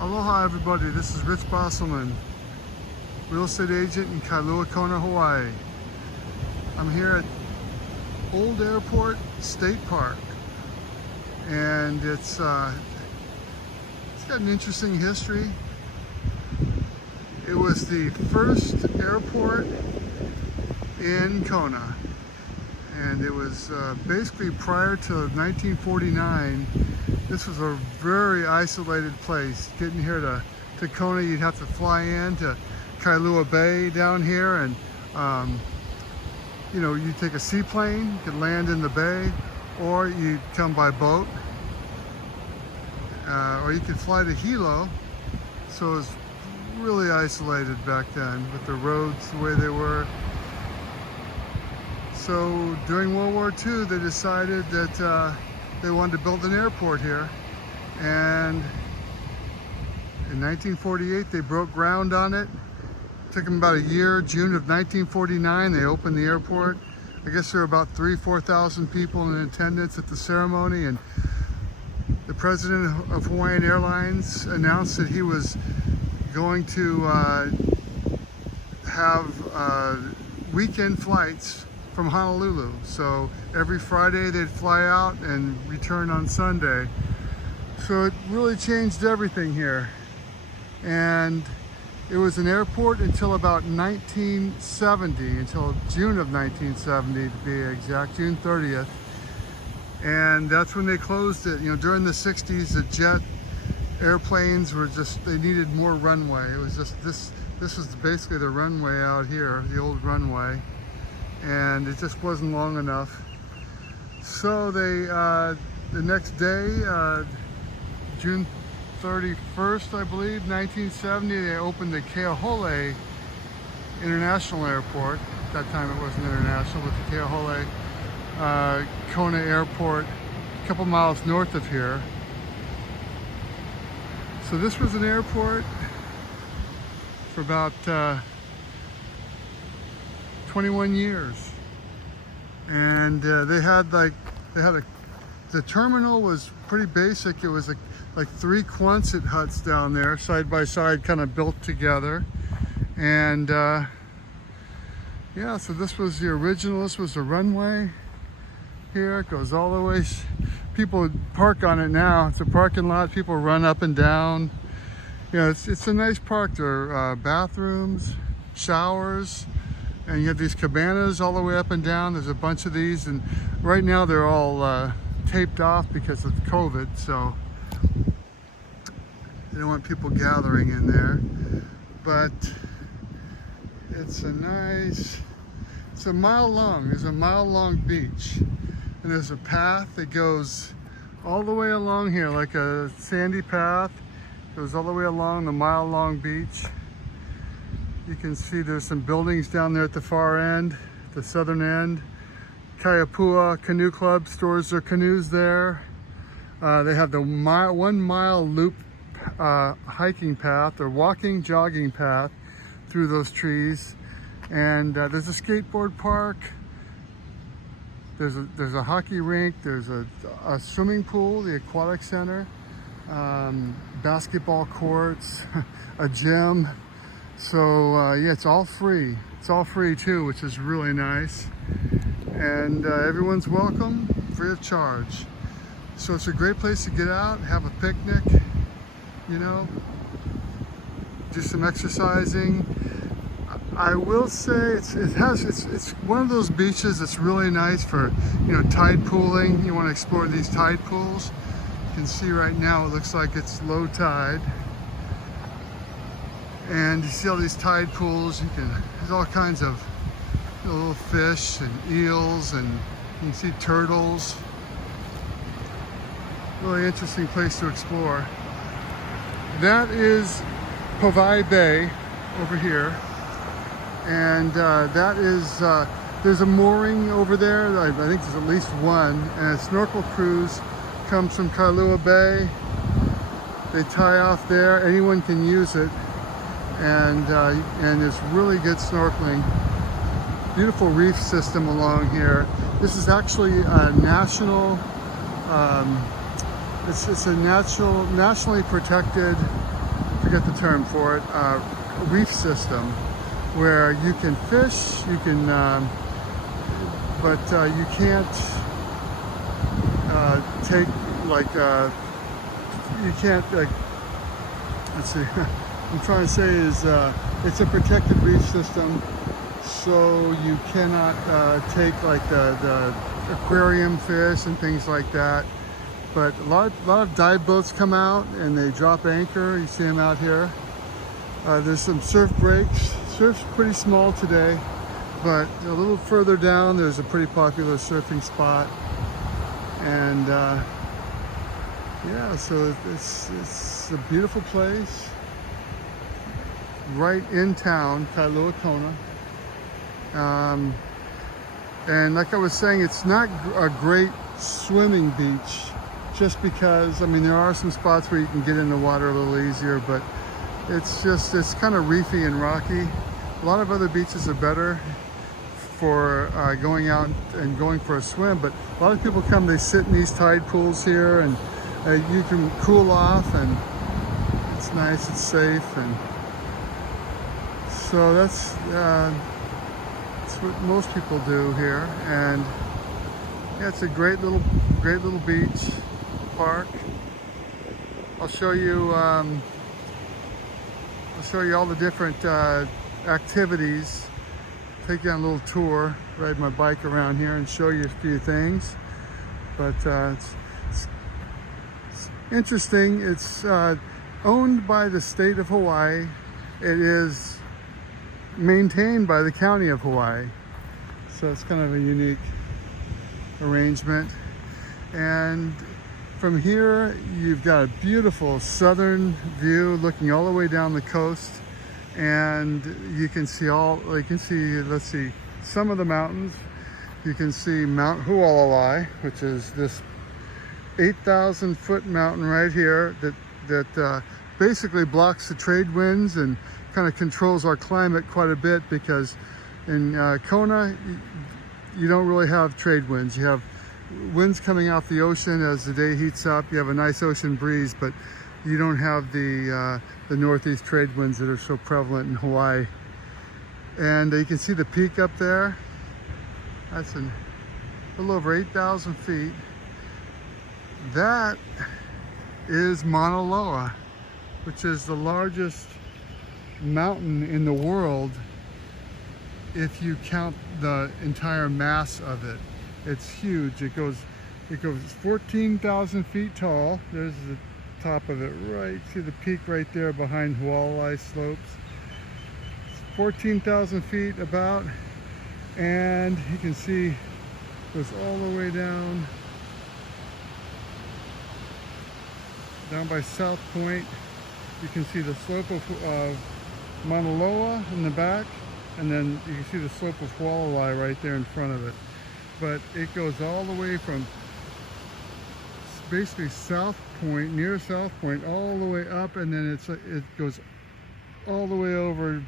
Aloha everybody, this is Rich Bosselmann, real estate agent in Kailua-Kona, Hawaii. I'm here at Old Airport State Park, and it's got an interesting history. It was the first airport in Kona, and it was basically prior to 1949. This was a very isolated place. Getting here to Kona, you'd have to fly in to Kailua Bay down here, and you know, you take a seaplane, you could land in the bay, or you'd come by boat, or you could fly to Hilo. So it was really isolated back then with the roads the way they were. So during World War II, they decided that they wanted to build an airport here, and in 1948 they broke ground on it. Took them about a year. June of 1949 they opened the airport. I guess there were about 3,000–4,000 people in attendance at the ceremony, and the president of Hawaiian Airlines announced that he was going to have weekend flights from Honolulu. So every Friday they'd fly out and return on Sunday. So it really changed everything here. And it was an airport until about 1970, until June of 1970 to be exact, June 30th. And that's when they closed it. You know, during the 60s, the jet airplanes were just, they needed more runway. It was just, this was basically the runway out here, the old runway. And it just wasn't long enough. So they, the next day, June 31st, I believe, 1970, they opened the Keahole International Airport. At that time it wasn't international, but the Keahole Kona Airport, a couple miles north of here. So this was an airport for about 21 years, and the terminal was pretty basic. It was like 3 Quonset huts down there, side by side, kind of built together. And yeah, so this was the original. This was the runway here. It goes all the way. People park on it now. It's a parking lot. People run up and down. You know, it's a nice park. There are bathrooms, showers, and you have these cabanas all the way up and down. There's a bunch of these, and right now they're all taped off because of COVID, so they don't want people gathering in there. But it's a nice, it's a mile long. There's a mile-long beach, and there's a path that goes all the way along here, like a sandy path. Goes all the way along the mile-long beach. You can see there's some buildings down there at the far end, the southern end. Kaiapua Canoe Club stores their canoes there. They have the 1 mile loop hiking path, or walking, jogging path through those trees. And there's a skateboard park. There's a hockey rink. There's a swimming pool, the aquatic center, basketball courts, a gym. So yeah, it's all free. It's all free too, which is really nice. And everyone's welcome, free of charge. So it's a great place to get out, have a picnic, you know, do some exercising. I will say it's one of those beaches that's really nice for, you know, tide pooling. You want to explore these tide pools. You can see right now it looks like it's low tide. And you see all these tide pools. There's all kinds of little fish and eels, and you can see turtles. Really interesting place to explore. That is Pavai Bay over here, and that is there's a mooring over there. I think there's at least one, and a snorkel cruise comes from Kailua Bay. They tie off there. Anyone can use it, and there's really good snorkeling. Beautiful reef system along here. This is actually a national, it's a nationally protected forget the term for it, reef system, where you can fish, you can, but you can't take like, you can't like, let's see, I'm trying to say is it's a protected reef system, so you cannot take like the aquarium fish and things like that. But a lot of dive boats come out and they drop anchor. You see them out here. There's some surf breaks. Surf's pretty small today, but a little further down there's a pretty popular surfing spot. And yeah, so it's a beautiful place right in town, Kailua-Kona. And like I was saying, it's not a great swimming beach, just because, I mean, there are some spots where you can get in the water a little easier, but it's kind of reefy and rocky. A lot of other beaches are better for going out and going for a swim, but a lot of people come, they sit in these tide pools here, and you can cool off, and it's nice, it's safe, and so that's what most people do here. And yeah, it's a great little beach park. I'll show you all the different activities. Take you on a little tour, ride my bike around here and show you a few things. But it's interesting. It's owned by the state of Hawaii. It is maintained by the county of Hawaii. So it's kind of a unique arrangement. And from here, you've got a beautiful southern view looking all the way down the coast. And you can see let's see, some of the mountains. You can see Mount Hualalai, which is this 8,000 foot mountain right here that basically blocks the trade winds and kind of controls our climate quite a bit, because in Kona, you don't really have trade winds. You have winds coming off the ocean as the day heats up. You have a nice ocean breeze, but you don't have the northeast trade winds that are so prevalent in Hawaii. And you can see the peak up there. That's a little over 8,000 feet. That is Mauna Loa, which is the largest mountain in the world if you count the entire mass of it. It's huge. It goes 14,000 feet tall. There's the top of it, right? See the peak right there behind Hualalai slopes. It's 14,000 feet about, and you can see it goes all the way down by South Point. You can see the slope of Mauna Loa in the back, and then you can see the slope of Hualalai right there in front of it. But it goes all the way from basically South Point, near South Point, all the way up, and then it goes all the way over,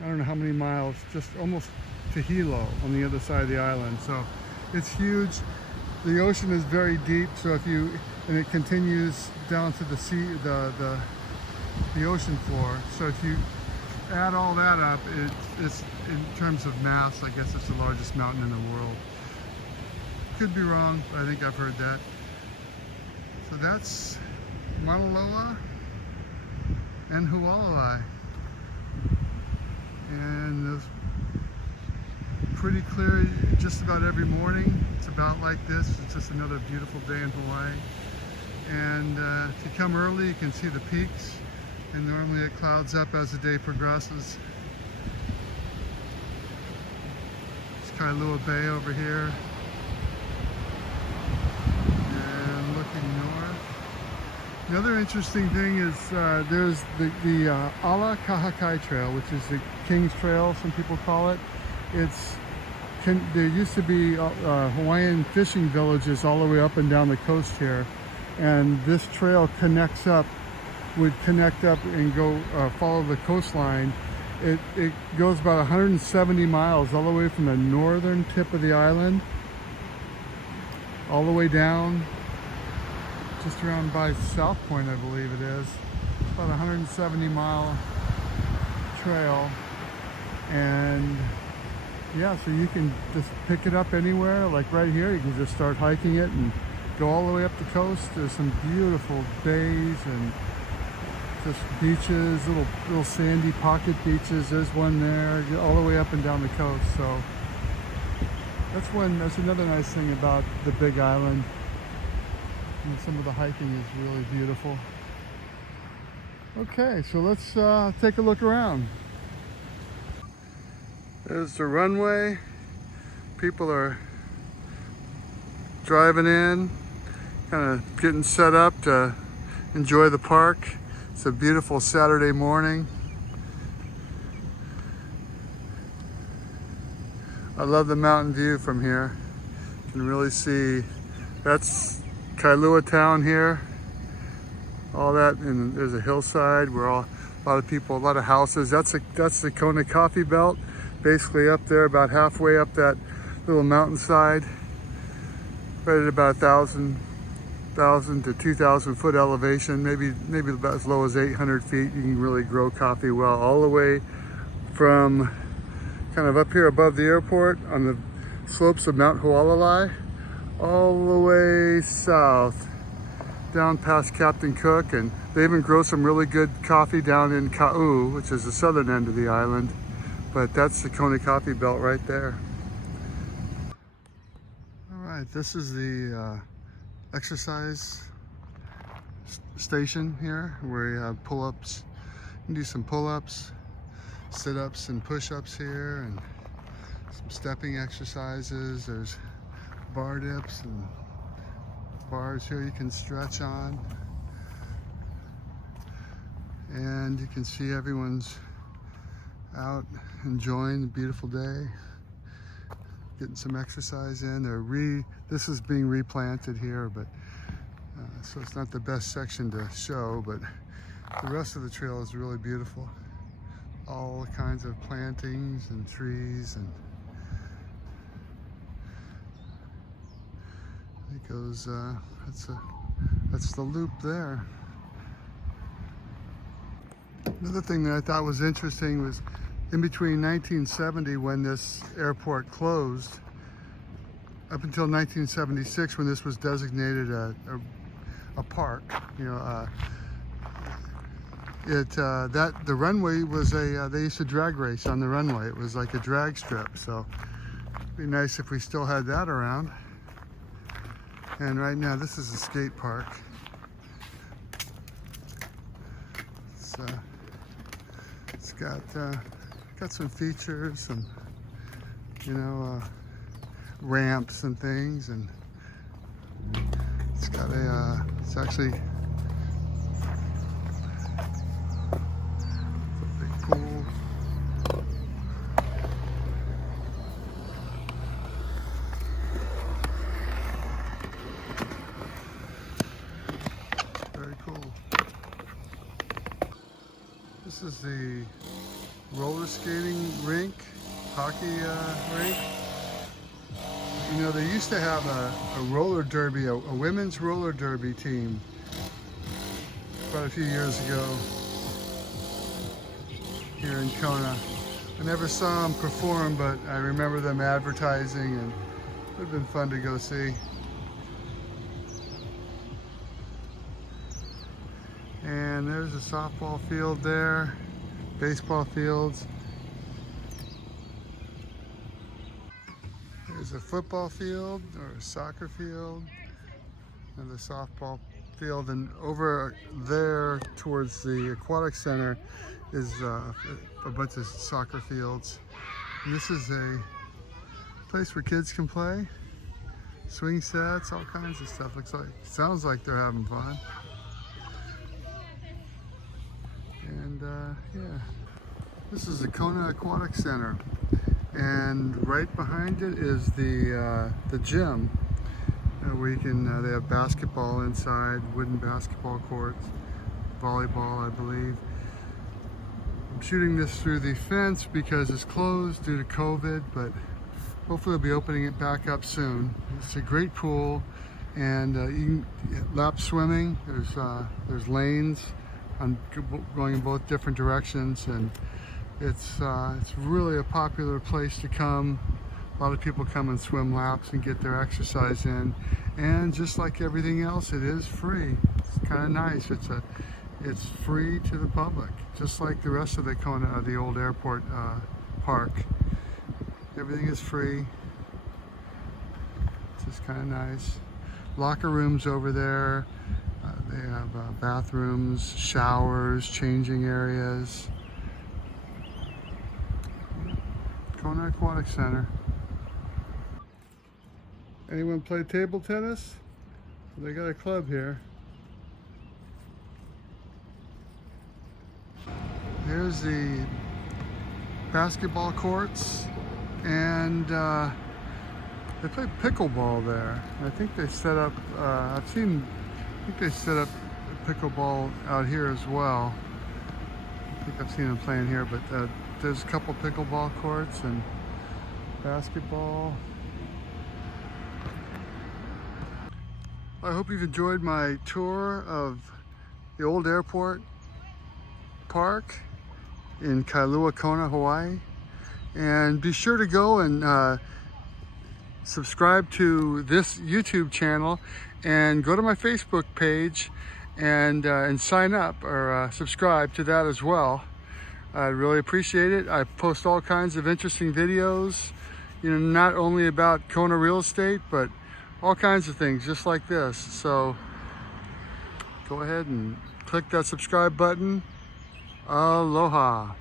I don't know how many miles, just almost to Hilo on the other side of the island. So it's huge. The ocean is very deep, so and it continues down to the sea, the ocean floor. So if you add all that up, it's in terms of mass, I guess it's the largest mountain in the world. Could be wrong, but I think I've heard that. So that's Mauna Loa and Hualalai. And it's pretty clear just about every morning. It's about like this. It's just another beautiful day in Hawaii. And if you come early, you can see the peaks. And normally it clouds up as the day progresses. It's Kailua Bay over here. And looking north. The other interesting thing is there's the Ala Kahakai Trail, which is the King's Trail, some people call it. There used to be Hawaiian fishing villages all the way up and down the coast here. And this trail would connect up and go follow the coastline. It goes about 170 miles all the way from the northern tip of the island all the way down just around by South Point, I believe it is. about 170-mile trail, and yeah, so you can just pick it up anywhere. Like right here, you can just start hiking it and go all the way up the coast. There's some beautiful bays and just beaches, little sandy pocket beaches. There's one there, all the way up and down the coast. So that's another nice thing about the Big Island. And some of the hiking is really beautiful. Okay, so let's take a look around. There's the runway. People are driving in, kind of getting set up to enjoy the park. It's a beautiful Saturday morning. I love the mountain view from here. You can really see, that's Kailua town here. All that, and there's a hillside where a lot of people, a lot of houses. That's the Kona coffee belt, basically up there, about halfway up that little mountainside, right at about 1,000 to 2,000 foot elevation, maybe about as low as 800 feet. You can really grow coffee well, all the way from kind of up here above the airport on the slopes of Mount Hualalai, all the way south down past Captain Cook, and they even grow some really good coffee down in Keahole, which is the southern end of the island. But that's the Kona coffee belt right there. All right, this is the exercise station here, where you have pull-ups. You can do some pull-ups, sit-ups and push-ups here, and some stepping exercises. There's bar dips and bars here you can stretch on, and you can see everyone's out enjoying the beautiful day, getting some exercise in. This is being replanted here, but so it's not the best section to show, but the rest of the trail is really beautiful. All kinds of plantings and trees, and it goes, that's the loop there. Another thing that I thought was interesting was in between 1970, when this airport closed, up until 1976, when this was designated a park, you know, the runway was they used to drag race on the runway. It was like a drag strip, so it'd be nice if we still had that around. And right now, this is a skate park. It's got some features, some, you know, ramps and things, and it's got it's actually a big pool. Very cool. This is the roller skating rink, hockey rink. You know, they used to have a roller derby, a women's roller derby team quite a few years ago here in Kona. I never saw them perform, but I remember them advertising, and it would have been fun to go see. And there's a softball field there, baseball fields. There's a football field or a soccer field, and the softball field. And over there towards the aquatic center is a bunch of soccer fields. And this is a place where kids can play, swing sets, all kinds of stuff. Sounds like they're having fun. And yeah, this is the Kona Aquatic Center, and right behind it is the gym, where you can they have basketball inside, wooden basketball courts, volleyball, I believe. I'm shooting this through the fence because it's closed due to COVID, but hopefully they'll be opening it back up soon. It's a great pool, and you can lap swimming. There's lanes going in both different directions, and it's really a popular place to come. A lot of people come and swim laps and get their exercise in, and just like everything else, it is free. It's kind of nice. It's free to the public, just like the rest of the Kona, the old airport park. Everything is free. It's just kind of nice. Locker rooms over there. They have bathrooms, showers, changing areas. Kona Aquatic Center. Anyone play table tennis? They got a club here. Here's the basketball courts, and they play pickleball there. I think they set up, I think they set up pickleball out here as well. I think I've seen them playing here, but there's a couple pickleball courts and basketball. I hope you've enjoyed my tour of the old airport park in Kailua-Kona, Hawaii. And be sure to go and subscribe to this YouTube channel, and go to my Facebook page and sign up or subscribe to that as well. I really appreciate it. I post all kinds of interesting videos, you know, not only about Kona real estate, but all kinds of things just like this. So go ahead and click that subscribe button. Aloha.